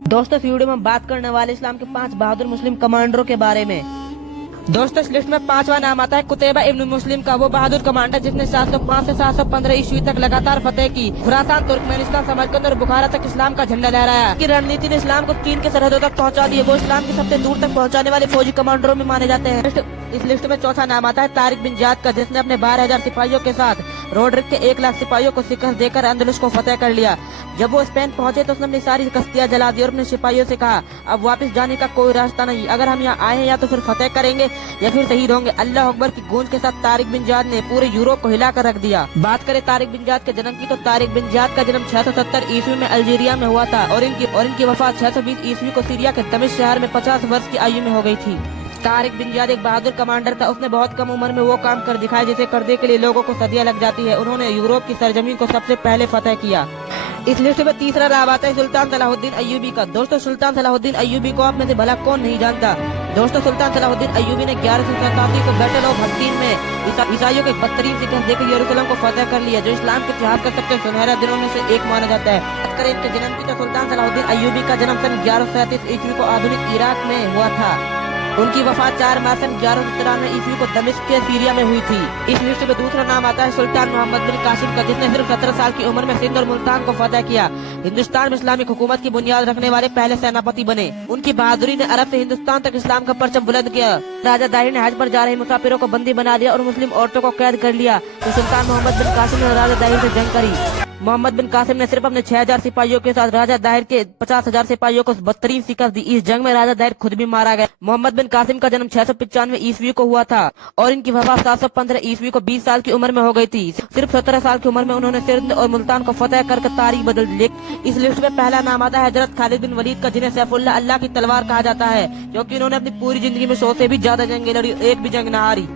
दोस्तों इस वीडियो में हम बात करने वाले इस्लाम के 5 बहादुर मुस्लिम कमांडरों के बारे में। दोस्तों इस लिस्ट में 5वां नाम आता है कुतैबा इब्न मुस्लिम का, वो बहादुर कमांडर जिसने 705 से 715 ईस्वी तक लगातार फतेह की, खुरासान, तुर्कमेनिस्तान, समरकंद और बुखारा तक इस्लाम का झंडा लहराया। की रणनीति ने इस्लाम को चीन के सरहदों तक पहुंचा दिया। वो इस्लाम के सबसे दूर तक पहुंचाने वाले फौजी कमांडरों में माने जाते हैं। इस लिस्ट में चौथा नाम आता है तारिक बिन जियाद का, जिसने अपने 12,000 सिपाहियों के साथ रोडरिक के 1 लाख सिपाहियों को शिकस्त देकर अंदलुस को फतेह कर लिया। जब वो स्पेन पहुंचे तो उसने अपनी सारी कश्तियां जला दी और अपने सिपाहियों से कहा, अब वापस जाने का कोई रास्ता नहीं, अगर हम यहाँ आए हैं या तो फिर फतेह करेंगे या फिर शहीद होंगे। अल्लाह अकबर की गूंज के साथ तारिक बिन जियाद ने पूरे यूरोप को हिला कर रख दिया। बात करें तारिक बिन जियाद के जन्म की, तो तारिक बिन जियाद का जन्म 670 ईस्वी में अल्जीरिया में हुआ था और इनकी वफात 620 ईस्वी को सीरिया के दमिश्क शहर में 50 वर्ष की आयु में हो गई थी। तारिक बिन जियाद एक बहादुर कमांडर था। उसने बहुत कम उम्र में वो काम कर दिखाया जिसे करने के लिए लोगों को सदियां लग जाती है। उन्होंने यूरोप की सरजमीन को सबसे पहले फतेह किया। इस लिस्ट में तीसरा नाम आता है सुल्तान सलाहुद्दीन अय्यूबी का। दोस्तों सुल्तान सलाहुद्दीन अय्यूबी को आप में से भला कौन नहीं जानता। दोस्तों सुल्तान सलाहुद्दीन अय्यूबी ने 1187 को बैटल ऑफ हत्तीन में ईसाइयों के बदतरीन शिकस्त देकर यरूशलेम को फतेह कर लिया, जो इस्लाम के इतिहास का सबसे सुनहरा दिनों में से एक माना जाता है। बात करें इनके जन्म की, तो सुल्तान सलाहुद्दीन अय्यूबी का जन्म सन 1137 ईस्वी को आधुनिक इराक में हुआ था। उनकी वफात 4 मार्च सन 1193 ईस्वी को दमिश्क के सीरिया में हुई थी। इस लिस्ट में दूसरा नाम आता है सुल्तान मोहम्मद बिन कासिम का, जिसने सिर्फ 17 साल की उम्र में सिंध और मुल्तान को फतेह किया। हिंदुस्तान में इस्लामिक हुकूमत की बुनियाद रखने वाले पहले सेनापति बने। उनकी बहादुरी ने अरब से हिंदुस्तान तक इस्लाम का परचम बुलंद किया। राजा दाहिर ने हज पर जा रहे मुसाफिरों को बंदी बना लिया और मुस्लिम औरतों को कैद कर लिया, तो सुल्तान मोहम्मद बिन कासिम ने राजा दाहिर से जंग करी। मोहम्मद बिन कासिम ने सिर्फ अपने 6,000 सिपाहियों के साथ राजा दाहिर के 50,000 सिपाहियों को बदतरीन शिकस्त दी। इस जंग में राजा दाहिर खुद भी मारा गया। मोहम्मद बिन कासिम का जन्म 695 ईस्वी को हुआ था और इनकी वफात 715 ईस्वी को 20 साल की उम्र में हो गई थी। सिर्फ 17 साल की उम्र में उन्होंने सिंध और मुल्तान को फतेह कर तारीख बदल दी। इस लिस्ट में पहला नाम आता है हजरत खालिद बिन वलीद का, जिन्हें सैफुल्लाह अल्लाह की तलवार कहा जाता है, क्योंकि उन्होंने अपनी पूरी जिंदगी में 100 से भी ज्यादा जंगें लड़ी, एक भी जंग न हारी।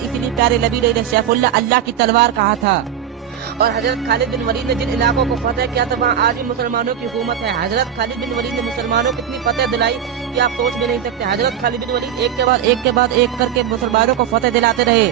इसीलिए प्यारे नबी ने सैफुल्लाह अल्लाह की तलवार कहा था। और हजरत खालिद बिन वलीद ने जिन इलाकों को फतेह किया था वहाँ आज भी मुसलमानों की हुकूमत है। हजरत खालिद बिन वलीद ने मुसलमानों को कितनी फतेह दिलाई कि आप सोच भी नहीं सकते। हजरत खालिद बिन वलीद एक के बाद एक करके मुसलमानों को फतेह दिलाते रहे।